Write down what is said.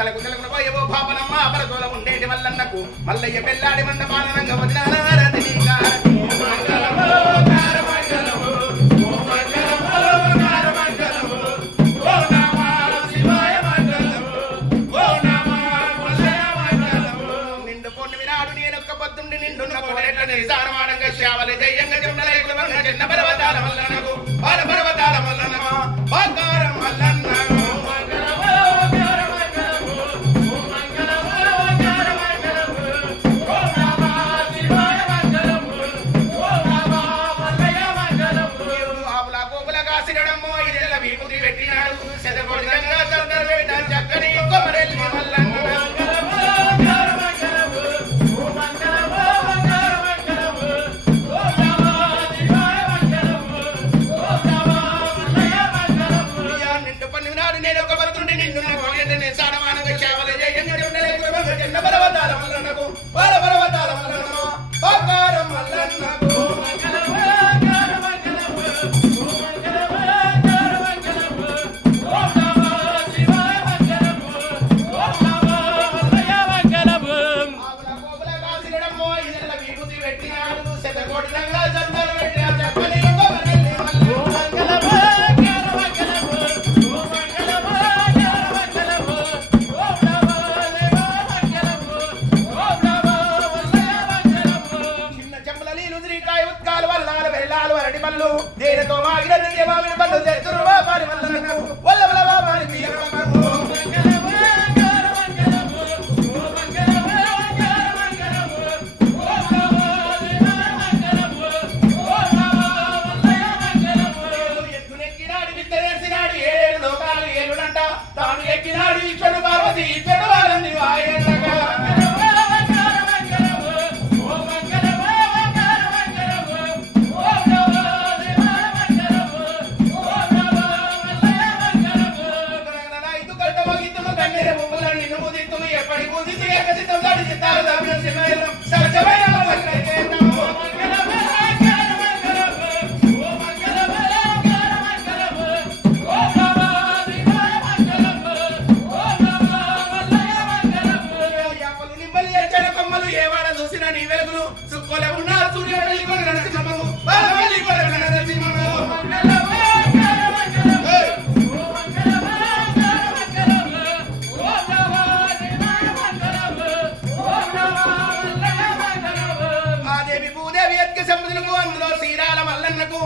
తలకు తలకు పోయేవో పాపనమ్మ అపరతోల ఉండేటి మల్లన్నకు మల్లయ్య పెళ్ళాడి మండపానంగా వదినారతి నిజానమానంగా శ్యావలి జయంగా జమునలైకుల వంగ చిన్న పర్వతాల మల్లన్నకు బాల పర్వతాల మల్లన్నమా బాకారం మల్లన్నకు ఆవుల గోపులగా సిరడమ్మో ఇదెల్ల విభూతి పెట్టినాడు శతకోటిగా చందరు పెట్ట చక్కని కొమరెల్లి మల్లన్న దేనితో మాగిన మామిడి పండు తెచ్చురు బాబారి మల్లన్నకు వల్లవల బాబారి వీరమకు ఎత్తునెక్కినాడు విత్తరేసినాడు ఏడు లోకాలు ఏలుడంట తాను ఎక్కినాడు ఇచ్చడు పార్వతి ఇచ్చడు వారంది వాయేళ్ళగా అందులో శ్రీరాల మల్లన్నకు